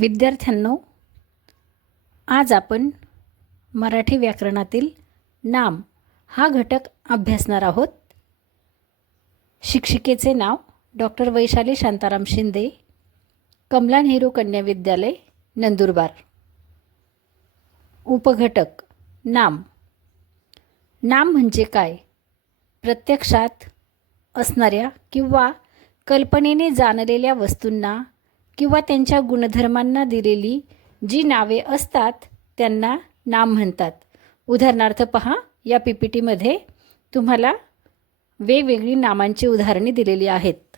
विद्यार्थ्यांनो आज आपण मराठी व्याकरणातील नाम हा घटक अभ्यासणार आहोत. शिक्षिकेचे नाव डॉक्टर वैशाली शांताराम शिंदे कमला नेहरू कन्या विद्यालय नंदुरबार. उपघटक नाम. नाम म्हणजे काय? प्रत्यक्षात असणाऱ्या किंवा कल्पनेने जाणलेल्या वस्तूंना किंवा त्यांच्या गुणधर्मांना दिलेली जी नावे असतात त्यांना नाम म्हणतात. उदाहरणार्थ पहा या पी पी टीमध्ये तुम्हाला वेगवेगळी नामांची उदाहरणे दिलेली आहेत.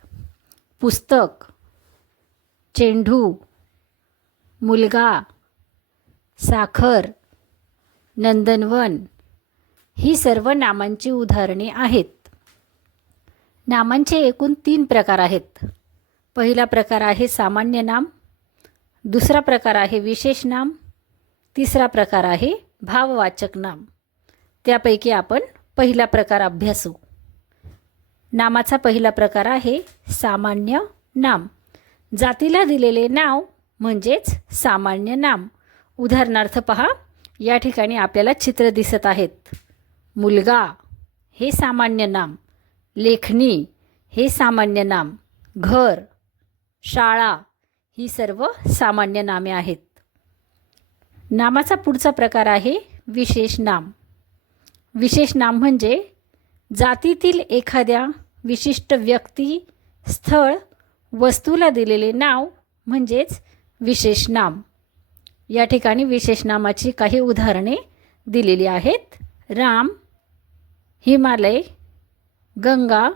पुस्तक चेंडू मुलगा साखर नंदनवन ही सर्व नामांची उदाहरणे आहेत. नामांचे एकूण तीन प्रकार आहेत. पहिला प्रकार आहे सामान्य नाम दुसरा प्रकार आहे विशेष नाम तिसरा प्रकार आहे भाववाचक नाम. त्यापैकी आपण पहिला प्रकार अभ्यासू. नामाचा पहिला प्रकार आहे सामान्य नाम. जातीला दिलेले नाव म्हणजेच सामान्य नाम. उदाहरणार्थ पहा या ठिकाणी आपल्याला चित्र दिसत आहेत. मुलगा हे सामान्य नाम. लेखणी हे सामान्य नाम. घर शाळा ही सर्व सामान्य नामे आहेत. नामाचा पुढचा प्रकार आहे विशेष नाम. विशेष नाम म्हणजे जातीतील एखाद्या विशिष्ट व्यक्ती स्थळ वस्तूला दिलेले नाव म्हणजेच विशेष नाम. या ठिकाणी विशेष नामाची काही उदाहरणे दिलेली आहेत. राम हिमालय गंगा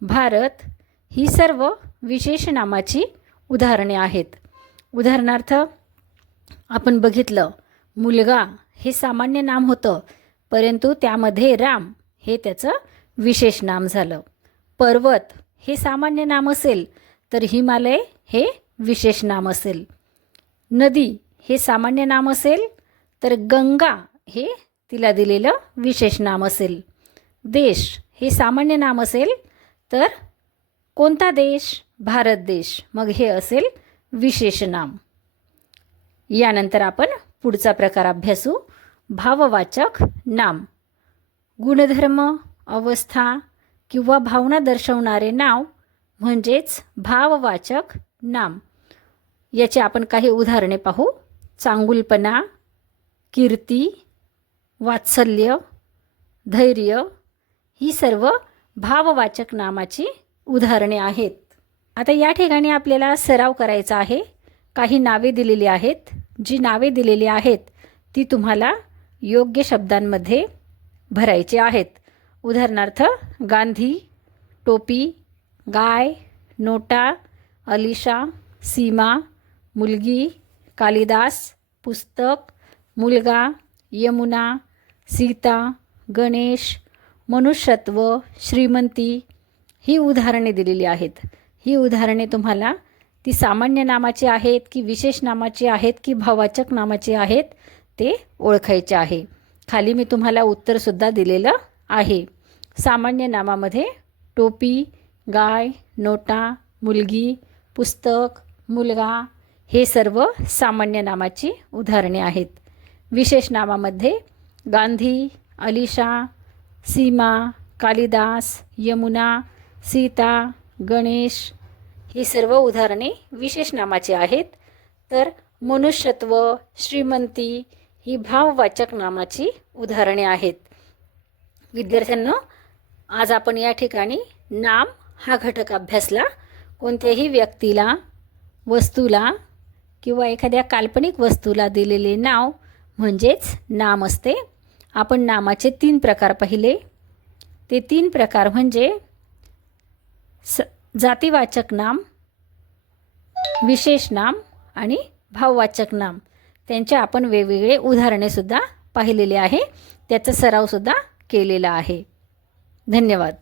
भारत ही सर्व विशेष नामाची उदाहरणे आहेत. उदाहरणार्थ आपण बघितलं मुलगा हे सामान्य नाम होतं परंतु त्यामध्ये राम हे त्याचं विशेष नाम झालं. पर्वत हे सामान्य नाम असेल तर हिमालय हे विशेष नाम असेल. नदी हे सामान्य नाम असेल तर गंगा हे तिला दिलेलं विशेष नाम असेल. देश हे सामान्य नाम असेल तर कोणता देश? भारत देश. मग हे असेल विशेष नाम यानंतर आपण पुढचा प्रकार अभ्यासू. भाववाचक नाम. गुणधर्म अवस्था किंवा भावना दर्शवणारे नाव म्हणजेच भाववाचक नाम. याचे आपण काही उदाहरणे पाहू. चांगुलपणा कीर्ती वात्सल्य धैर्य ही सर्व भाववाचक नामाची उदाहरणे आहेत. आता या ठिकाणी आपल्याला सराव करायचा आहे. काही नावे दिलेली आहेत. जी नावे दिलेली आहेत ती तुम्हाला योग्य शब्दांमध्ये भरायची आहेत. उदाहरणार्थ गांधी टोपी गाय नोटा अलिशा सीमा मुलगी कालिदास पुस्तक मुलगा यमुना सीता गणेश मनुष्यत्व श्रीमंती ही उदाहरणे दिलेली आहेत. ही उदाहरणे तुम्हाला ती सामान्य नामाची आहेत की विशेष नामाची आहेत की भावाचक नामाची आहेत ते ओळखायचे आहे. खाली मी तुम्हाला उत्तरसुद्धा दिलेलं आहे. सामान्य नामामध्ये टोपी गाय नोटा मुलगी पुस्तक मुलगा हे सर्व सामान्य नामाची उदाहरणे आहेत. विशेष नामामध्ये गांधी अलिशा सीमा कालिदास यमुना सीता गणेश ही सर्व उदाहरणे विशेष नामाची आहेत. तर मनुष्यत्व श्रीमंती ही भाववाचक नामाची उदाहरणे आहेत. विद्यार्थ्यांना आज आपण या ठिकाणी नाम हा घटक अभ्यासला. कोणत्याही व्यक्तीला वस्तूला किंवा एखाद्या काल्पनिक वस्तूला दिलेले नाव म्हणजेच नाम असते. आपण नामाचे तीन प्रकार पाहिले. ते तीन प्रकार म्हणजे स जातीवाचक नाम विशेष नाम आणि भाववाचक नाम. त्यांचे आपण वेगवेगळे उदाहरणेसुद्धा पाहिलेले आहे. त्याचा सरावसुद्धा केलेला आहे. धन्यवाद.